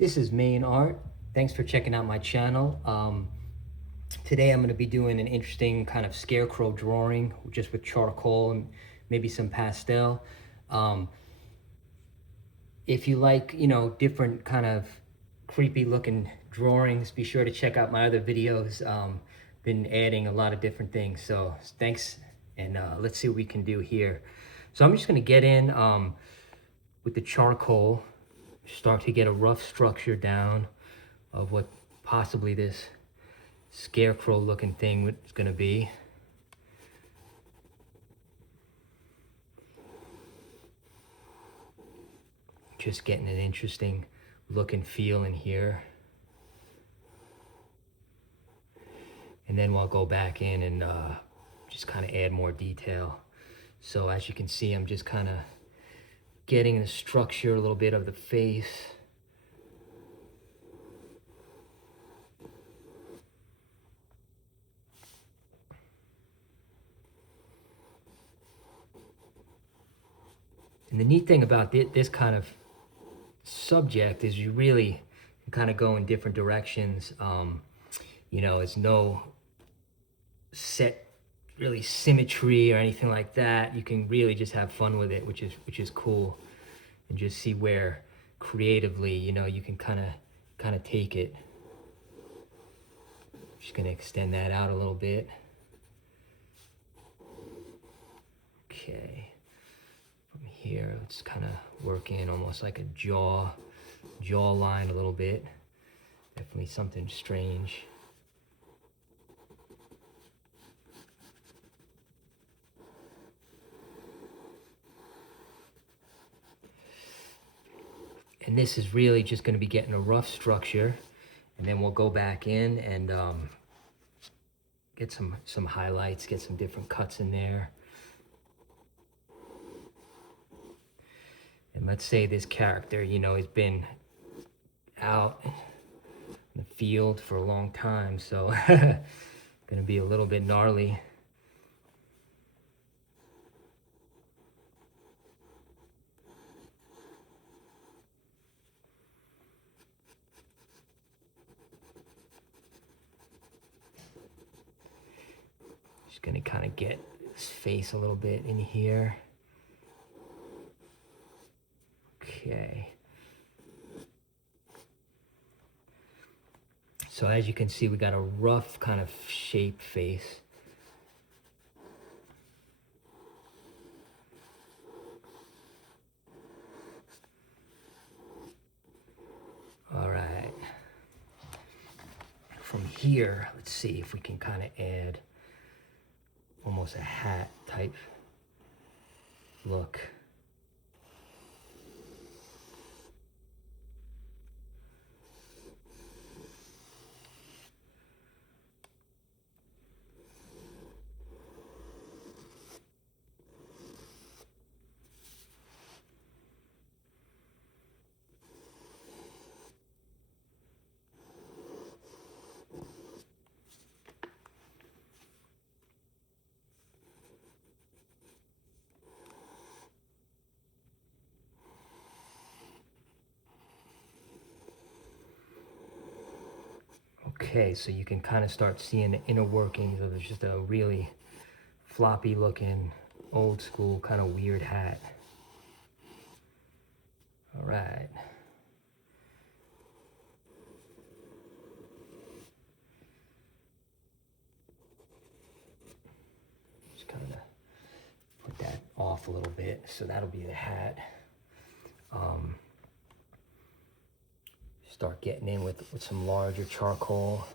This is Main Art. Thanks for checking out my channel. Today I'm going to be doing an interesting kind of scarecrow drawing just with charcoal and maybe some pastel. Um, if you like, different kind of creepy looking drawings, be sure to check out my other videos. Been adding a lot of different things. So thanks, and let's see what we can do here. So I'm just going to get in with the charcoal, start to get a rough structure down of what possibly this scarecrow looking thing is going to be. Just getting an interesting look and feel in here. And then we'll go back in and just kind of add more detail. So as you can see, I'm just kind of getting the structure a little bit of the face. And the neat thing about this kind of subject is you really can kind of go in different directions. It's no set really symmetry or anything like that. You can really just have fun with it, which is cool, and just see where creatively, you can kind of take it. Just gonna extend that out a little bit. Okay, from here, let's kind of work in almost like a jaw line a little bit. Definitely something strange. And this is really just going to be getting a rough structure, and then we'll go back in and get some highlights, get some different cuts in there. And let's say this character, has been out in the field for a long time, so gonna be a little bit gnarly. Just gonna kind of get his face a little bit in here. Okay. So as you can see, we got a rough kind of shaped face. All right. From here, let's see if we can kind of add almost a hat type look. Okay, so you can kind of start seeing the inner workings of just a really floppy looking, old school, kind of weird hat. All right. Just kind of put that off a little bit. So that'll be the hat. Start getting in with some larger charcoal.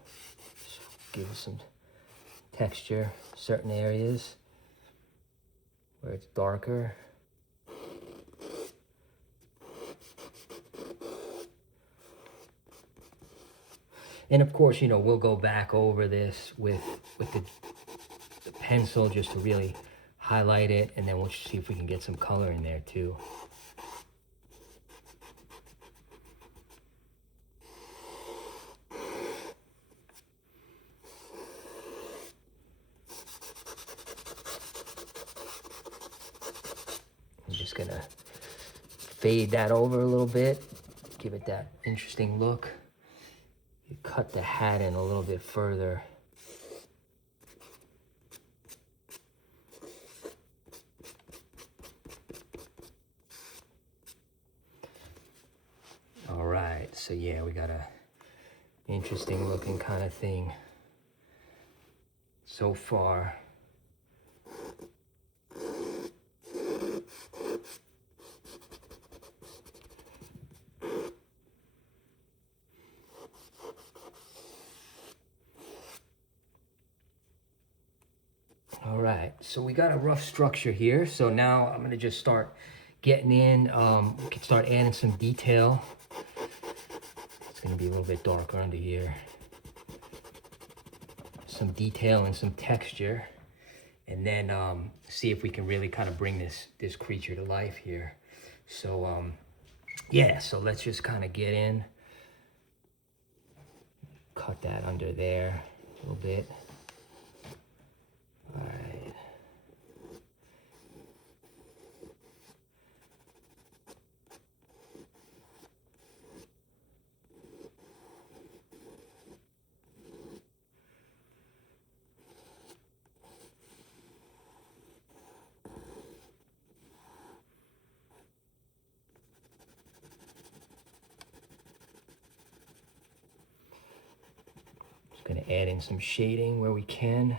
Just give it some texture, certain areas where it's darker. And of course, we'll go back over this with the pencil just to really highlight it, and then we'll see if we can get some color in there too. I'm just gonna fade that over a little bit, give it that interesting look. You cut the hat in a little bit further. All right, so yeah, we got a interesting looking kind of thing so far. All right, so we got a rough structure here. So now I'm gonna just start getting in. We can start adding some detail. It's gonna be a little bit darker under here. Some detail and some texture. And then see if we can really kind of bring this creature to life here. So yeah, so let's just kind of get in. Cut that under there a little bit. All right. Just gonna add in some shading where we can.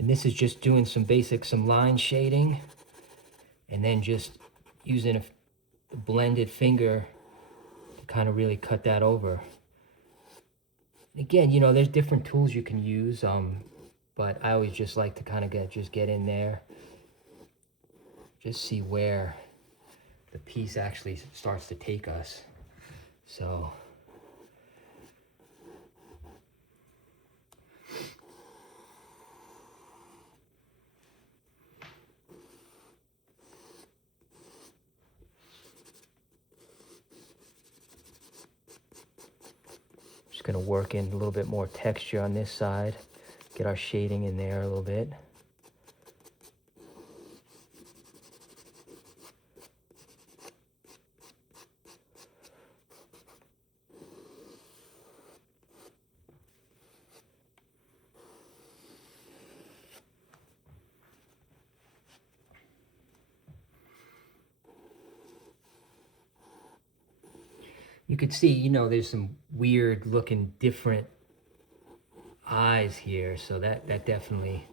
And this is just doing some line shading, and then just using a blended finger to kind of really cut that over. Again, you know, there's different tools you can use, but I always just like to kind of get in there, just see where the piece actually starts to take us. So just gonna work in a little bit more texture on this side, get our shading in there a little bit. You could see, you know, there's some weird looking different eyes here, so that definitely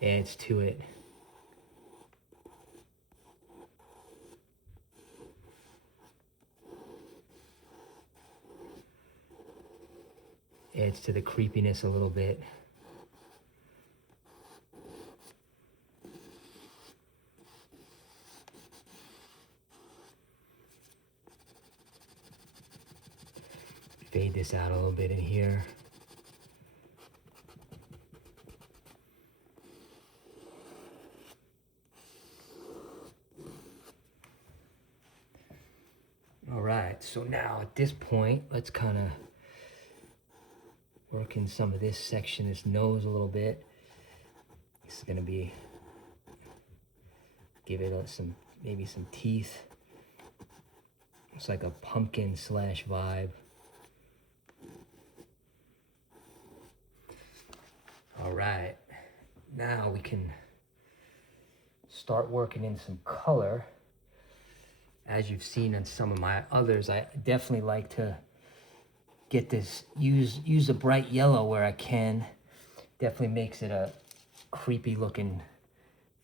adds to it. Adds to the creepiness a little bit. Fade this out a little bit in here. All right, so now at this point, let's kind of work in some of this section, this nose a little bit. This is gonna be, give it maybe some teeth. It's like a pumpkin slash vibe. All right, now we can start working in some color. As you've seen in some of my others, I definitely like to get this, use a bright yellow where I can. Definitely makes it a creepy looking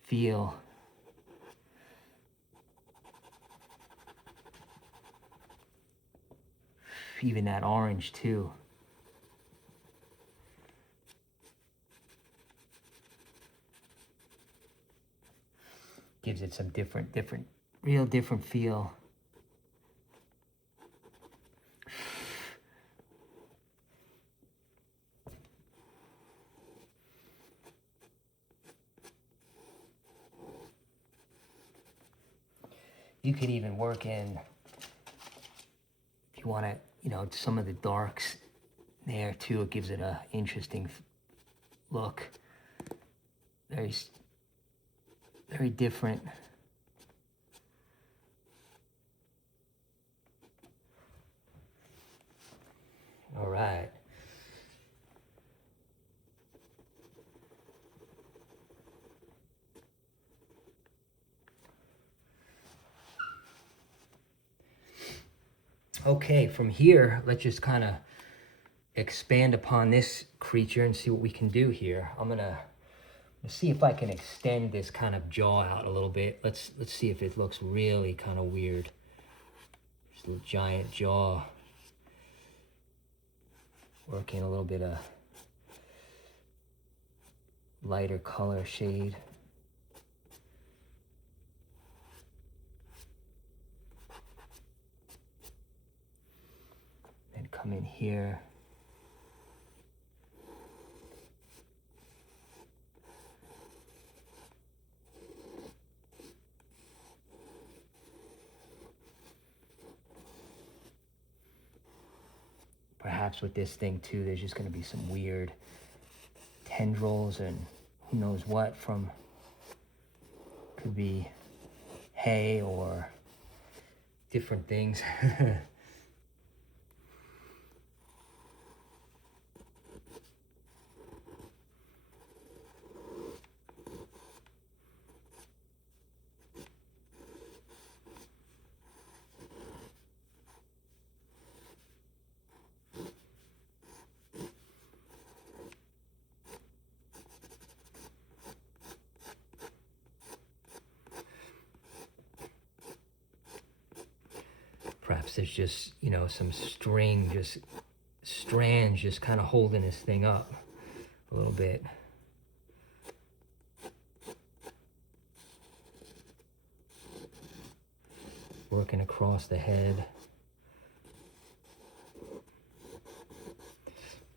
feel. Even that orange too. gives it some real different feel. You could even work in, if you want to, you know, some of the darks there too. It gives it a interesting look. Very different. All right. Okay, from here, let's just kind of expand upon this creature and see what we can do here. I'm gonna see if I can extend this kind of jaw out a little bit. Let's see if it looks really kind of weird. Just a giant jaw. Working a little bit of lighter color shade. And come in here. Perhaps with this thing too, there's just going to be some weird tendrils and who knows what from, could be hay or different things. Perhaps there's just, you know, some strands just kind of holding this thing up a little bit. Working across the head.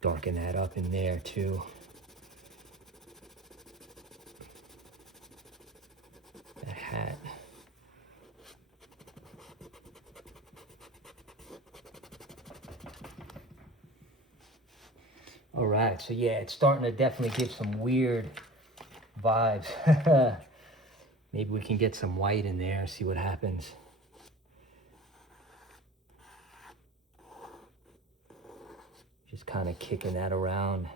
Darken that up in there too. That hat. All right, so yeah, it's starting to definitely give some weird vibes. Maybe we can get some white in there, see what happens. Just kind of kicking that around.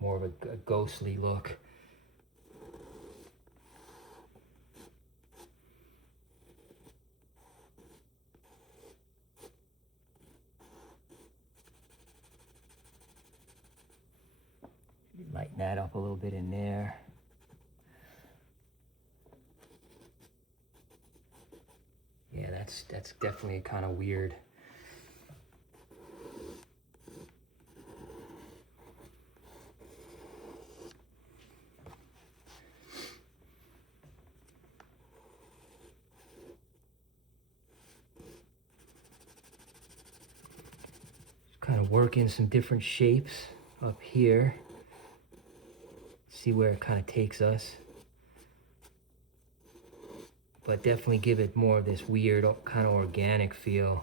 More of a ghostly look. Lighten that up a little bit in there. Yeah, that's definitely kind of weird. Just kind of working some different shapes up here. See where it kind of takes us. But definitely give it more of this weird kind of organic feel.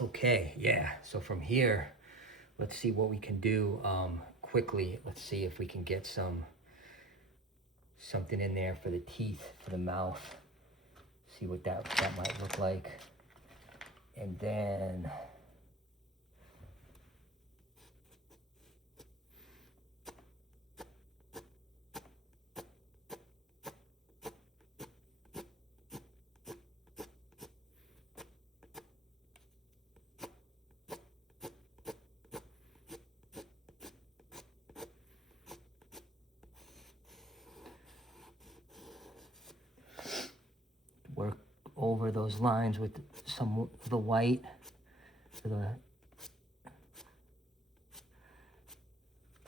Okay, yeah, so from here, let's see what we can do quickly. Let's see if we can get something in there for the teeth, for the mouth. See what that might look like. And then those lines with some of the white.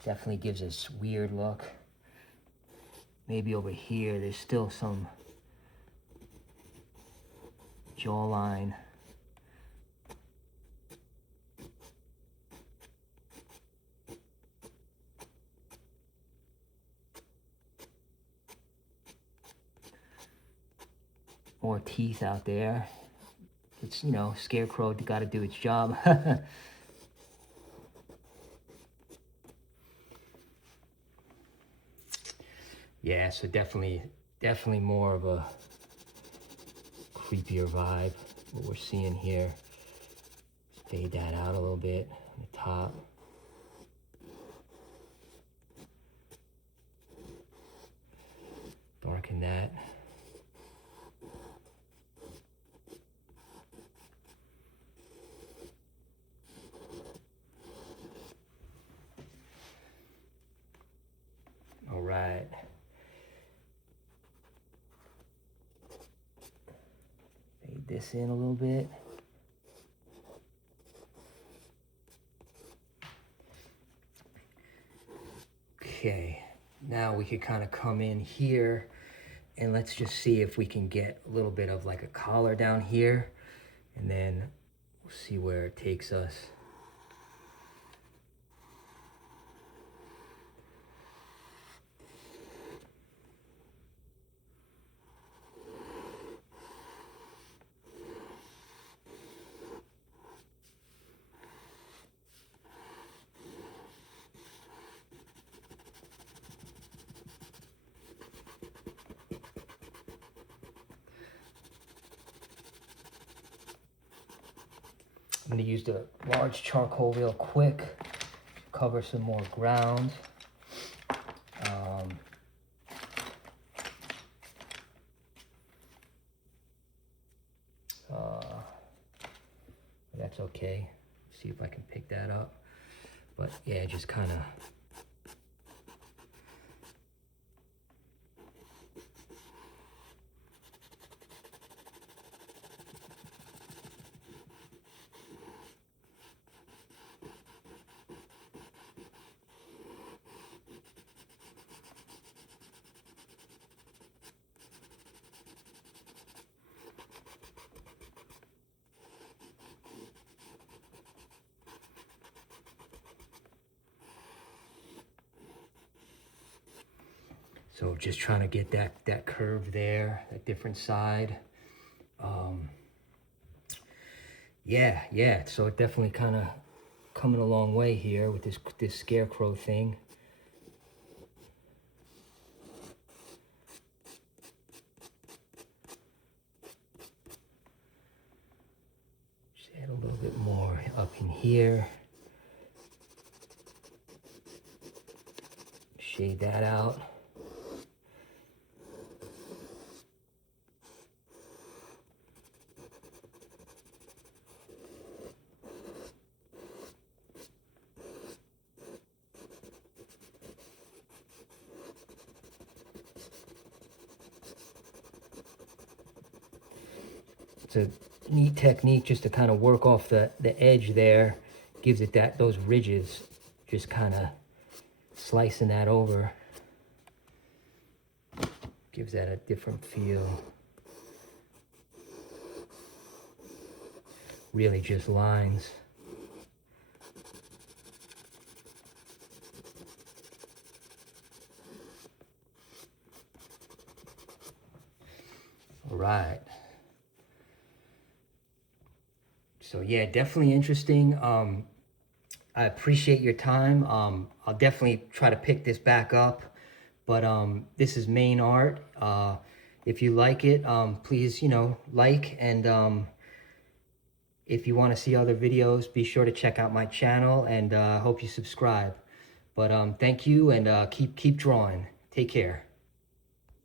Definitely gives this weird look. Maybe over here, there's still some jawline. More teeth out there. It's, you know, Scarecrow got to do its job. Yeah, so definitely more of a creepier vibe, what we're seeing here. Fade that out a little bit on the top. Darken that. All right. Fade this in a little bit. Okay, now we could kind of come in here and let's just see if we can get a little bit of like a collar down here, and then we'll see where it takes us. I'm going to use the large charcoal real quick, cover some more ground. That's okay. See if I can pick that up. But yeah, just kind of so just trying to get that curve there, that different side. Yeah, so it definitely kind of coming a long way here with this Scarecrow thing. Just add a little bit more up in here. Shade that out. It's a neat technique just to kind of work off the edge there. Gives it those ridges, just kind of slicing that over. Gives that a different feel. Really just lines. All right. So yeah, definitely interesting. I appreciate your time. I'll definitely try to pick this back up, but this is main art. If you like it, please, like, and if you want to see other videos, be sure to check out my channel, and hope you subscribe. But thank you, and keep drawing. Take care.